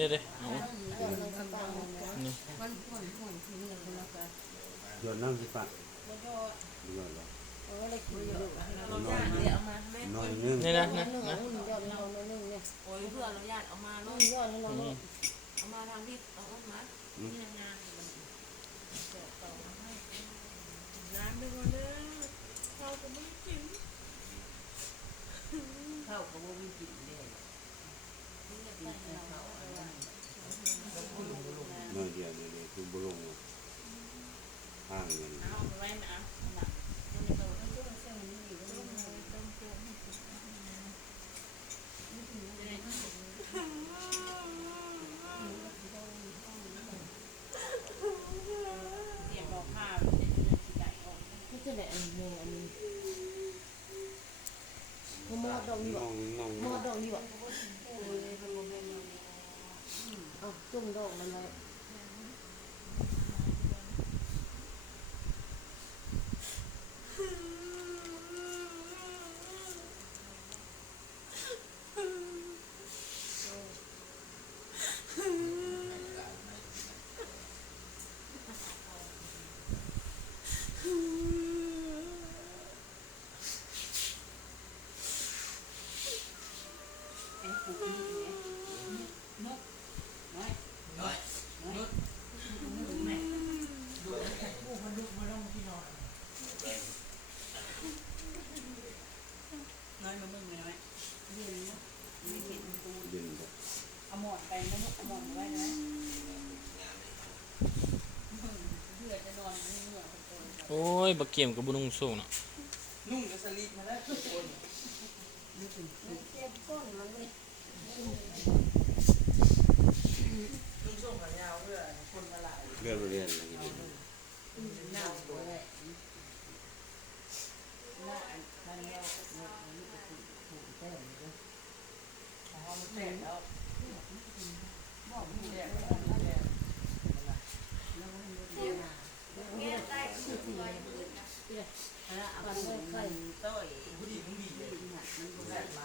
นี่เด้นี่โยนน้ำสิปะโยนหรอน้อยนึงนี่นะโอ้ยเพื่อเราญาติเอามาเนาะเอามาทางที่เอาออกมาที่งานน้ำด้วยเด้อข้าวก็ไม่กินข้าวก็ไม่กินเลยน้อยเดียวเลยคือบุรุษห้างเงินเอาไว้นะมอดองนี่บ่มอดองนี่บ่เอาจุ่มดองมันเลยน้อยมามึงเลยไหมเย็นนะไม่เห็นกู เย็นบ่ เอาหมอนไปนะลูกเอาหมอนไว้นะเพื่อจะนอนไม่เหนื่อยคน โอ้ยบักเกียมกับบุนุ่งสูงเนาะ นุ่งกับสลิปมาแล้วทุกคน เจ็บก้นมันเลย นุ่งส้มขายาวเพื่อคนมาหลาย เรียนเรียนอะไรอย่างเงี้ย หน้าหัวเลยหน้าอันนี้เอาหมดนี่ก็ถูกแต้มเลย อ๋อมันแตกแล้ว บอกมี แต แล้ ก ว แล้วแตก มันเรียนมาเงี้ยได้คือสิเนี่ยเอาไปไข่ ต้อย ผู้ดีมึงบีเลย มัน แตกมา